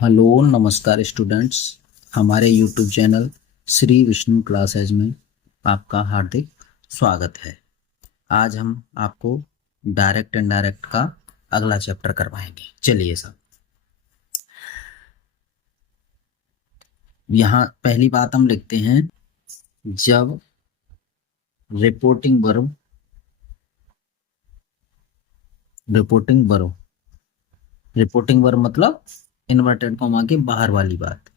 Hello नमस्कार students. हमारे YouTube channel Shri Vishnu classes में आपका हार्दिक स्वागत है। आज हम आपको डायरेक्ट एंड डायरेक्ट का अगला चैप्टर करवाएंगे। चलिए सब, यहाँ पहली बात हम लिखते हैं। जब रिपोर्टिंग वर्ब रिपोर्टिंग वर्ब मतलब इन्वर्टेड कॉमा के बाहर वाली बात।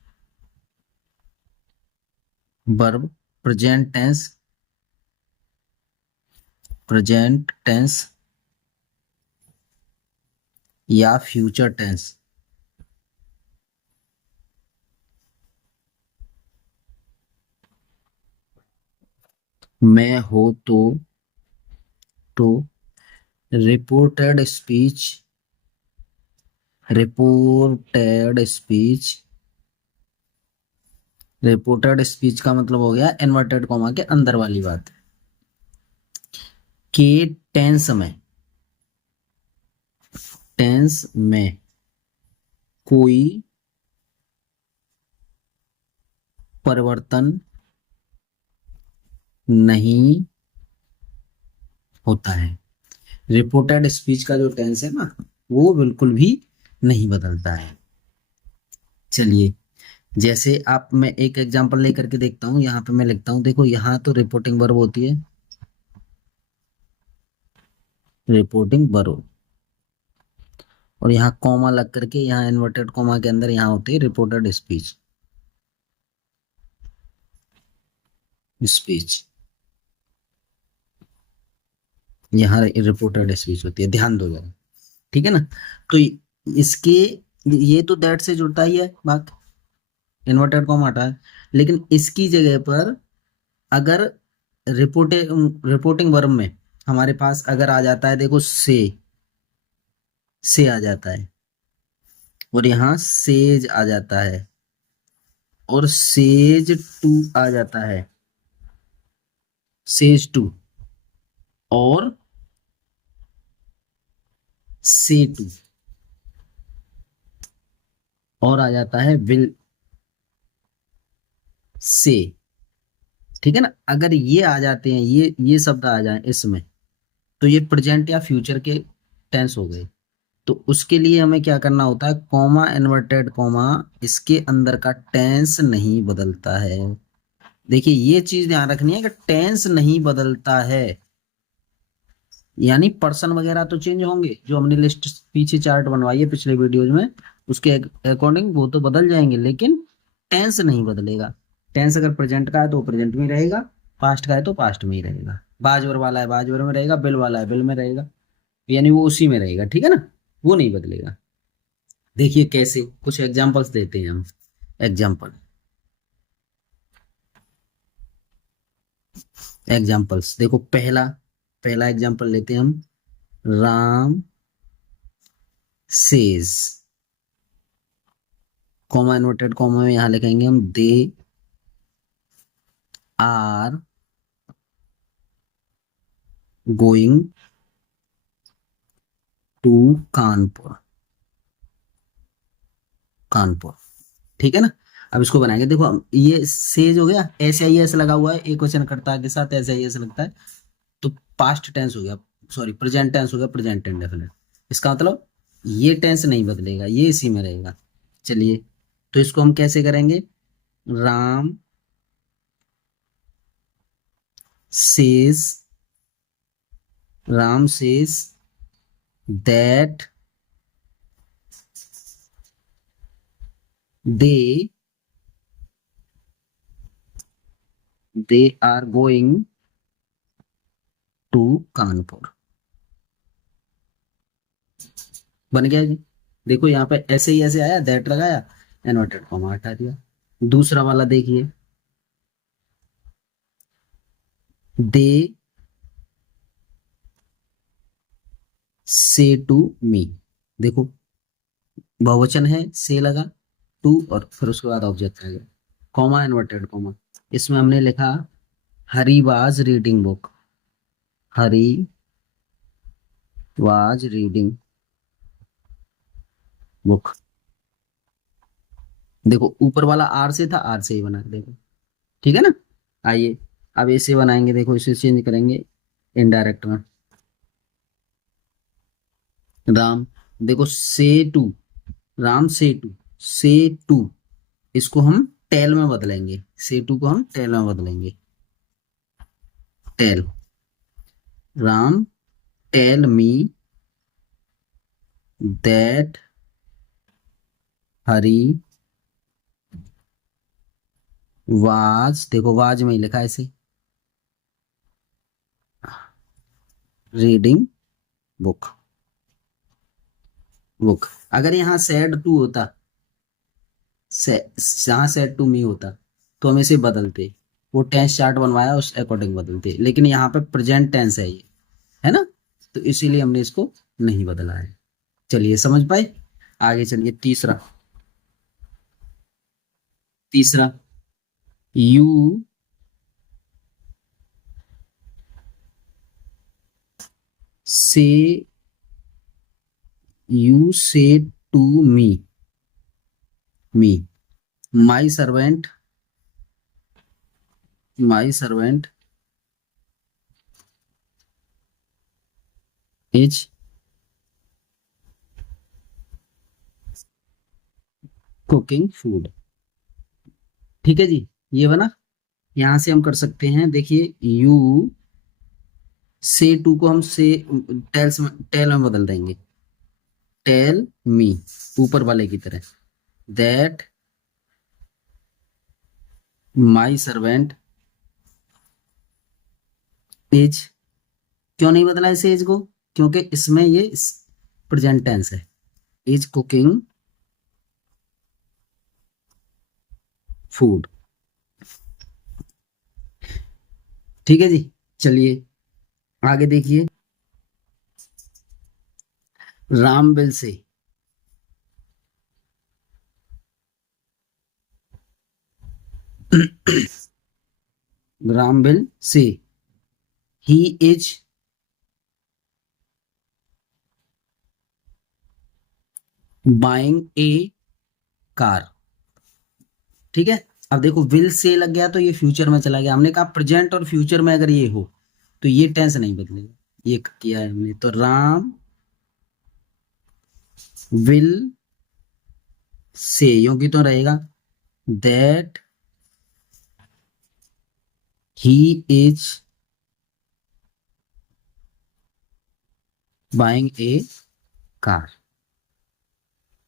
वर्ब प्रेजेंट टेंस या फ्यूचर टेंस में हो तो reported speech reported speech reported speech का मतलब हो गया इन्वर्टेड कॉमा के अंदर वाली बात के टेंस में कोई परिवर्तन नहीं होता है। रिपोर्टेड स्पीच का जो टेंस है ना, वो बिल्कुल भी नहीं बदलता है। चलिए, जैसे आप, मैं एक एग्जांपल लेकर के देखता हूँ। यहाँ पे मैं लिखता हूँ, देखो यहाँ तो रिपोर्टिंग वर्ब होती है, रिपोर्टिंग वर्ब, और यहाँ कॉमा लग करके, यहाँ इन्वर्टेड कॉमा के अंदर यहाँ होती है रिपोर्टेड स्पीच स्पीच यहाँ रिपोर्टेड स्पीच होती है, ध्यान दो जरा। ठीक है ना। तो इसके, ये तो दैट से जुड़ता ही है बात, इन्वर्टेड कॉमा हटा है। लेकिन इसकी जगह पर अगर रिपोर्टिंग वर्ब में हमारे पास अगर आ जाता है, देखो से आ जाता है, और यहाँ सेज आ जाता है, और सेज टू आ जाता है, सेज टू, और से टू, और आ जाता है विल से। ठीक है ना। अगर ये आ जाते हैं, ये शब्द आ जाए इसमें, तो ये प्रेजेंट या फ्यूचर के टेंस हो गए। तो उसके लिए हमें क्या करना होता है, कॉमा इन्वर्टेड कॉमा, इसके अंदर का टेंस नहीं बदलता है। देखिए, ये चीज ध्यान रखनी है कि टेंस नहीं बदलता है। यानी पर्सन वगैरह तो चेंज होंगे, जो हमने लिस्ट पीछे चार्ट बनवाई है पिछले वीडियोज में, उसके अकॉर्डिंग वो तो बदल जाएंगे, लेकिन टेंस नहीं बदलेगा। टेंस अगर प्रेजेंट का है तो प्रेजेंट में ही रहेगा, पास्ट का है तो पास्ट में ही रहेगा, बाजवर वाला है बाजवर में रहेगा, बिल वाला है बिल में रहेगा, यानी वो उसी में रहेगा। ठीक है ना, वो नहीं बदलेगा। देखिए कैसे, कुछ एग्जांपल्स देते हैं हम। एग्जांपल एग्जांपल्स देखो, पहला पहला एग्जांपल लेते हैं हम। Ram says, comma inverted comma में यहां लिखेंगे हम, they are going to Kanpur. Kanpur. ठीक है ना। अब इसको बनाएंगे, देखो ये सेज हो गया, एस आई एस लगा हुआ है, एक क्वेश्चन करता है के साथ एस आई एस लगता है, तो पास्ट टेंस हो गया, सॉरी प्रेजेंट टेंस हो गया, प्रेजेंट इंडेफिनिट। इसका मतलब ये टेंस नहीं बदलेगा, ये इसी में रहेगा। चलिए, तो इसको हम कैसे करेंगे। Ram says Ram says that they they are going to Kanpur. बन गया जी। देखो यहाँ पे ऐसे ही ऐसे आया, दैट लगाया, इन्वर्टेड कॉमा हटा दिया। दूसरा वाला देखिए, दे से टू मी। देखो बहुवचन है, से लगा, टू, और फिर उसके बाद ऑब्जेक्ट आ गया, कॉमा इन्वर्टेड कॉमा। इसमें हमने लिखा Hari was reading book. Hari was reading book. देखो ऊपर वाला आर से था, आर से ही बना के देखो, ठीक है ना। आइए अब ऐसे बनाएंगे, देखो इसे चेंज करेंगे इनडायरेक्ट में। राम, देखो से टू, राम से टू, इसको हम टेल में बदलेंगे, से टू को हम टेल में बदलेंगे। Tell, Ram tell me that Hari was, देखो वाज में ही लिखा है ऐसे, रीडिंग बुक, बुक। अगर यहाँ सैड टू होता, से यहाँ सेट टू मी होता, तो हम इसे बदलते, वो टेंस चार्ट बनवाया उस अकॉर्डिंग बदलते, लेकिन यहाँ पे प्रेजेंट टेंस है ये, है ना, तो इसीलिए हमने इसको नहीं बदला है। चलिए समझ पाए। आगे चलिए तीसरा, तीसरा, you say, you say to me, me, my servant, my servant is cooking food. ठीक है जी, ये बना। यहां से हम कर सकते हैं, देखिए यू से टू को हम से टेल्स में, टेल में बदल देंगे, टेल मी, ऊपर वाले की तरह, दैट माई सर्वेंट इज, क्यों नहीं बदला इसे एज को, क्योंकि इसमें ये प्रेजेंट टेंस है, इज कुकिंग फूड। ठीक है जी, चलिए आगे देखिए, Ram will say, Ram will say he is buying A car. ठीक है, अब देखो विल से लग गया तो ये फ्यूचर में चला गया, हमने कहा प्रेजेंट और फ्यूचर में अगर ये हो तो ये टेंस नहीं बदलेगा, ये किया है हमने, तो राम विल से योगी तो रहेगा, that he is buying A car.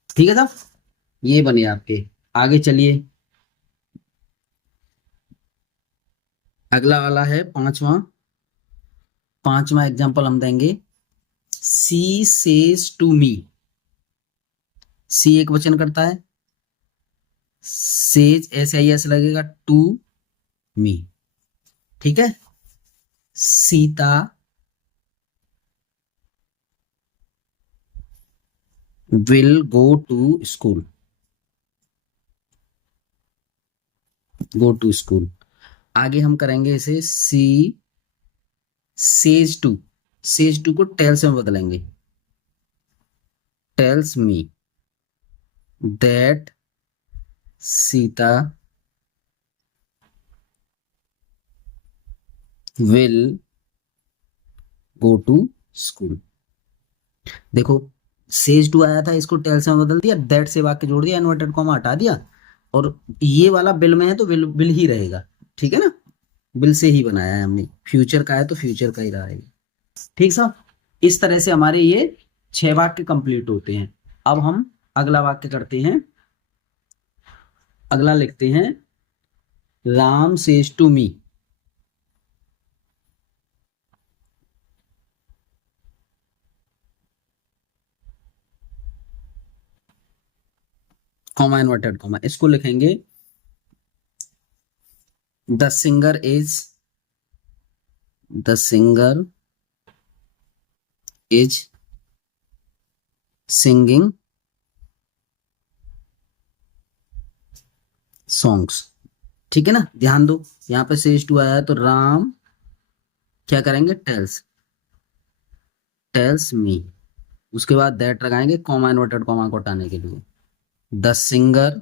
ठीक है साहब, ये बने आपके। आगे चलिए, अगला वाला है पांचवा, पांचवा एग्जांपल हम देंगे, सी सेज टू मी, सी एक वचन करता है, सेज एस आई एस लगेगा, टू मी। ठीक है, Sita will go to school, go to school. आगे हम करेंगे इसे see says to, says to को टेल्स में बदलेंगे, tells me that Sita will go to school. देखो सेज टू आया था, इसको टेल्स में बदल दिया, दैट से वाक्य जोड़ दिया, इन्वर्टेड कॉमा हटा दिया, और ये वाला बिल में है तो बिल बिल ही रहेगा। ठीक है ना, बिल से ही बनाया है हमने, फ्यूचर का है तो फ्यूचर का ही रहेगा। ठीक साहब, इस तरह से हमारे ये 6 वाक्य कंप्लीट होते हैं। अब हम अगला वाक्य करते हैं, अगला लिखते हैं, Ram says to me, comma inverted comma, इसको लिखेंगे the singer is, the singer is singing songs. ठीक है ना, ध्यान दो, यहाँ पे सेज टू आया है तो राम क्या करेंगे, टेल्स, टेल्स मी, उसके बाद दैट लगाएंगे कॉमा इन्वर्टेड कॉमा को हटाने के लिए, the singer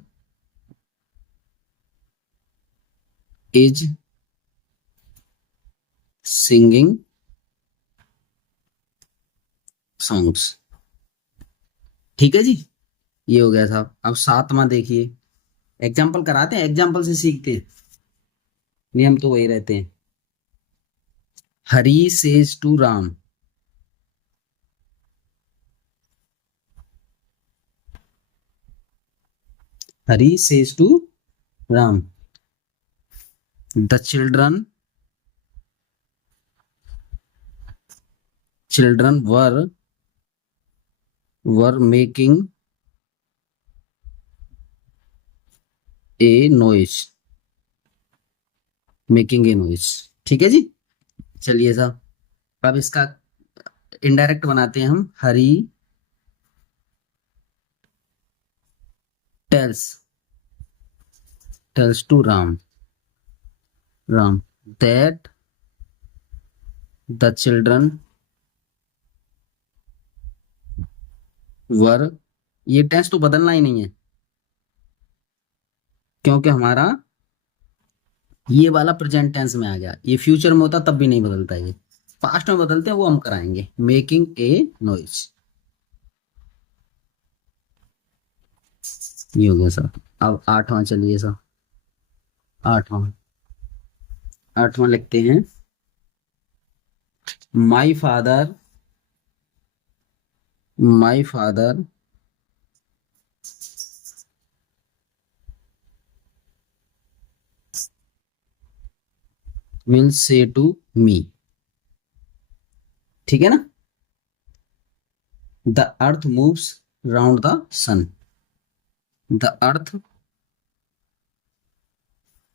is singing songs. ठीक है जी, ये हो गया साहब। अब सातवां देखिए, एग्जाम्पल कराते हैं, एग्जाम्पल से सीखते हैं, नियम तो वही रहते हैं। Hari says to Ram. Hari says to Ram, the children were making a noise, making a noise. ठीक है जी, चलिए साहब, अब इसका इनडायरेक्ट बनाते हैं हम। Hari tells tells to Ram that the children were, ये टेंस तो बदलना ही नहीं है, क्योंकि हमारा ये वाला प्रेजेंट टेंस में आ गया। ये फ्यूचर में होता तब भी नहीं बदलता, ये पास्ट में बदलते हैं, वो हम कराएंगे। मेकिंग ए नॉइज, ये हो गया सर। अब आठवां, चलिए सर, आठवां आठवां लिखते हैं। My father my father will say to me. ठीक है ना, the earth moves round the sun. The earth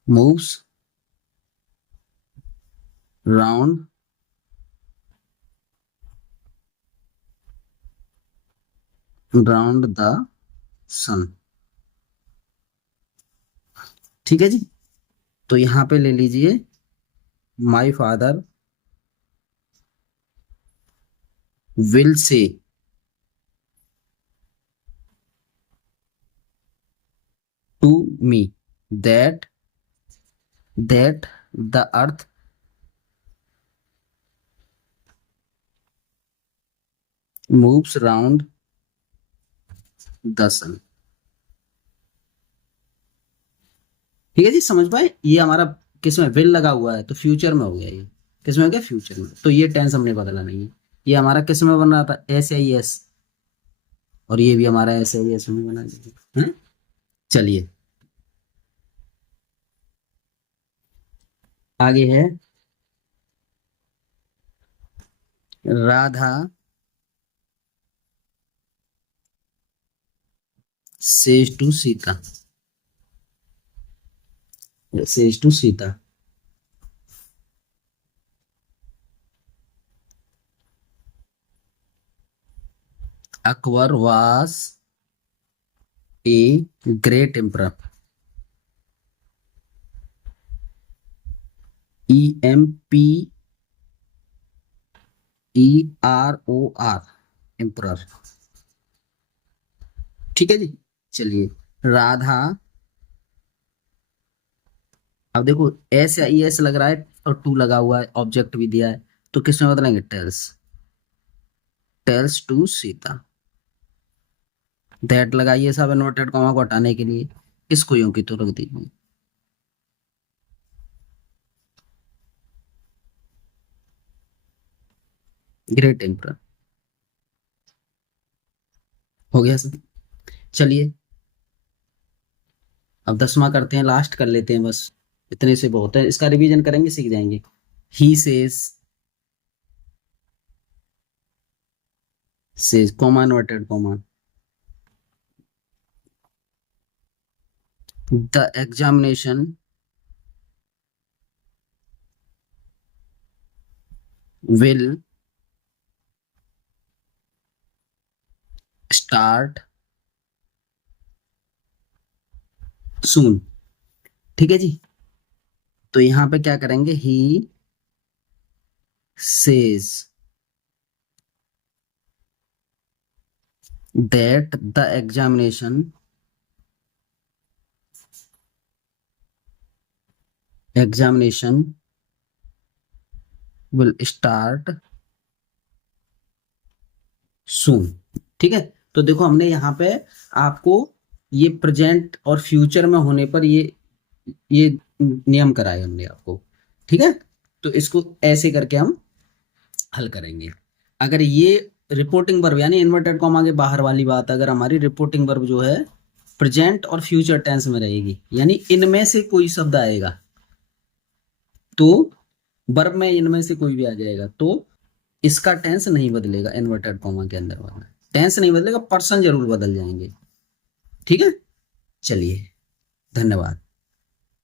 moves round round the sun. ठीक है जी, तो यहां पे ले लीजिए, my father will say to me that the earth moves round the sun. ठीक है जी, समझ पाए? ये हमारा किस में विल लगा हुआ है, तो फ्यूचर में हो गया ये। किस में हो गया? फ्यूचर में। तो ये टेंस हमने बदला नहीं है। ये हमारा किस में बन रहा था? एस आई एस, और ये भी हमारा एस आई एस में बना दिया है। चलिए, आगे है, Radha says to Sita. Says to Sita, Akbar was a great emperor. E M P E R O R, emperor. ठीक है जी, चलिए, राधा, अब देखो एस या ई एस लग रहा है और टू लगा हुआ है, ऑब्जेक्ट भी दिया है, तो किस में बदलेंगे? Tells, tells to Sita. That लगाइए सब इन्वर्टेड कॉमा को हटाने के लिए, इसको यूं की तो रख दीजिए। ग्रेट एम्परर हो गया सर। चलिए, अब 10वां करते हैं, लास्ट कर लेते हैं बस, इतने से बहुत है, इसका रिवीजन करेंगे, सीख जाएंगे। He says comma inverted comma, the examination will start सून। ठीक है जी, तो यहां पे क्या करेंगे? He says that the examination examination will start सून। ठीक है, तो देखो हमने यहाँ पे आपको ये प्रेजेंट और फ्यूचर में होने पर ये नियम कराए हमने आपको। ठीक है, तो इसको ऐसे करके हम हल करेंगे। अगर ये रिपोर्टिंग वर्ब यानी इन्वर्टेड कॉमा के बाहर वाली बात, अगर हमारी रिपोर्टिंग वर्ब जो है प्रेजेंट और फ्यूचर टेंस में रहेगी, यानी इनमें से कोई शब्द आएगा, तो वर्ब में इनमें से कोई भी आ जाएगा, तो इसका टेंस नहीं बदलेगा। इन्वर्टेड कॉमा के अंदर वाला टेंस नहीं बदलेगा, पर्सन जरूर बदल जाएंगे। ठीक है, चलिए, धन्यवाद।